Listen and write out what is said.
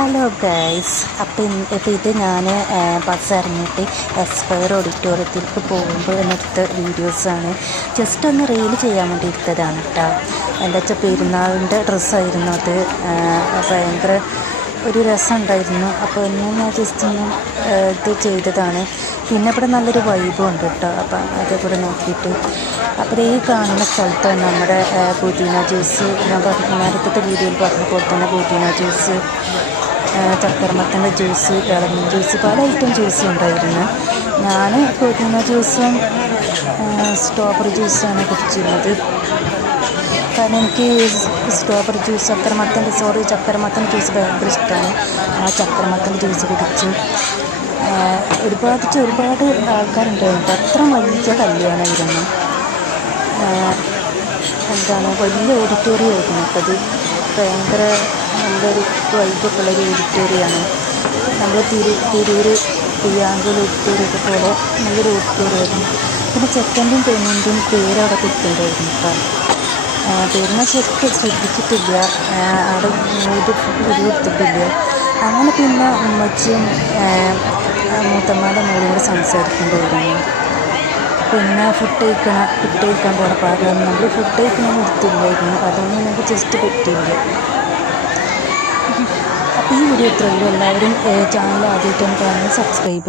Hello guys, അപ്പോൾ ഇത് ഞാൻ ബസ് ഇറങ്ങിയിട്ട് എസ്പയർ ഓഡിറ്റോറിയത്തിലേക്ക് പോകുമ്പോൾ എടുത്ത വീഡിയോസാണ്. ജസ്റ്റ് ഒന്ന് റീൽ ചെയ്യാൻ വേണ്ടി എടുത്തതാണ് കേട്ടോ. എന്താ വെച്ചാൽ പെരുന്നാളിൻ്റെ ഡ്രസ്സായിരുന്നു അത്. ഭയങ്കര ഒരു രസമുണ്ടായിരുന്നു. അപ്പോൾ ഇന്ന് ഞാൻ ജസ്റ്റ് ഒന്ന് ഇത് ചെയ്തതാണ്. പിന്നെ ഇവിടെ നല്ലൊരു വൈബും ഉണ്ട് കേട്ടോ. അപ്പം അതേപോലെ നോക്കിയിട്ട് അപ്പോൾ ഈ കാണുന്ന സ്ഥലത്താണ് നമ്മുടെ പുതിന ജ്യൂസ്. ഞാൻ നേരത്തെ വീഡിയോയിൽ പറഞ്ഞ പോലെ തന്നെ പുതിന ജ്യൂസ്, ചക്കരമത്തൻ്റെ ജ്യൂസ്, ഇളനീർ ജ്യൂസ്, പല ഐറ്റം ജ്യൂസും ഉണ്ടായിരുന്നു. ഞാൻ പുതിന ജ്യൂസും സ്ട്രോബെറി ജ്യൂസാണ് കുടിച്ചിരുന്നത്. കാരണം എനിക്ക് സ്ട്രോബെറി ജ്യൂസ് ചക്കരമത്തൻ്റെ ജ്യൂസ് ഭയങ്കര ഇഷ്ടമാണ്. ആ ചക്കരമത്തൻ്റെ ജ്യൂസ് കുടിച്ചു. ഒരുപാട് ആൾക്കാരുണ്ടായിരുന്നു. അത്ര വലിയ കല്യാണമായിരുന്നു. വലിയ ഓഡിറ്റോറിയം ആയിരുന്നു. അപ്പോൾ അത് ഭയങ്കര നല്ലൊരു വൈബൊക്കെ ഉള്ളൊരു ഓഡിറ്റോറിയമാണ്. നമ്മൾ തിരൂർ പുയ്യാങ്കൽ ഓഡിറ്റോറിയൊക്കെ പോലെ നല്ലൊരു ഓഡിറ്റോറിയമായിരുന്നു. പിന്നെ ചെക്കൻ്റെയും പെണ്ണിൻ്റെയും പേരവിടെ കിട്ടുന്നുണ്ടായിരുന്നു കേട്ടോ. പേരിനെ ശരിക്കും ശ്രദ്ധിച്ചിട്ടില്ല, അവിടെ കൊടുത്തിട്ടില്ല. അങ്ങനെ പിന്നെ ഉമ്മച്ചിയും മൂത്തമ്മയുടെ മോളും കൂടെ സംസാരിക്കേണ്ടായിരുന്നു. പിന്നെ ഫുഡ് കഴിക്കാൻ പോണ പാകം നമ്മൾ ഫുഡ് കഴിക്കണമെന്ന് എടുത്തില്ലായിരുന്നു. അതൊന്നും നമുക്ക് ജസ്റ്റ് പറ്റില്ല. അപ്പോൾ ഈ വീഡിയോ ഇത്രയുള്ളൂ. എല്ലാവരും ചാനൽ ആദ്യമായിട്ടാണ് കാണുന്നത്, സബ്സ്ക്രൈബ് ചെയ്യും.